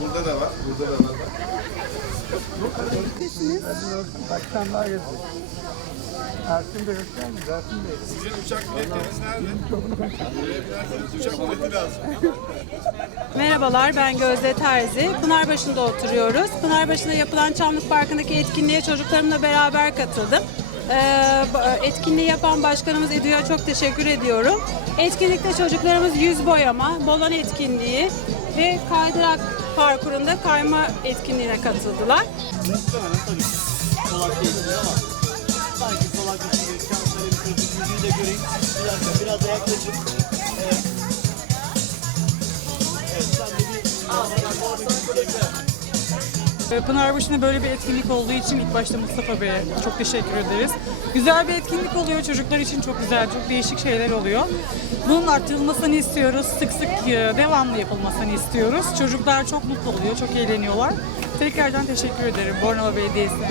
Burada da var, burada da var. Başkanlar yazıyor. Ersin Bey hoş geldiniz. Ersin Bey. Sizin uçak biletleriniz nerede? Uçak bileti lazım. Merhabalar ben Gözde Terzi. Pınarbaşı'nda oturuyoruz. Pınarbaşı'nda yapılan Çamlık Parkı'ndaki etkinliğe çocuklarımla beraber katıldım. Ee, etkinliği yapan başkanımız Edu'ya çok teşekkür ediyorum. Etkinlikte çocuklarımız yüz boyama, bolon etkinliği ve kaydırak parkurunda kayma etkinliğine katıldılar. Muhtemelen tabii ki solak değildir ama sanki solak bir şey değil. Şansları bir çocuk göreyim. Bir dakika biraz da bir Pınarbaşı'nda böyle bir etkinlik olduğu için ilk başta Mustafa Bey'e çok teşekkür ederiz. Güzel bir etkinlik oluyor. Çocuklar için çok güzel, çok değişik şeyler oluyor. Bunun artırılmasını istiyoruz. Sık sık e, devamlı yapılmasını istiyoruz. Çocuklar çok mutlu oluyor, çok eğleniyorlar. Tekrardan teşekkür ederim Bornova Belediyesi'ne.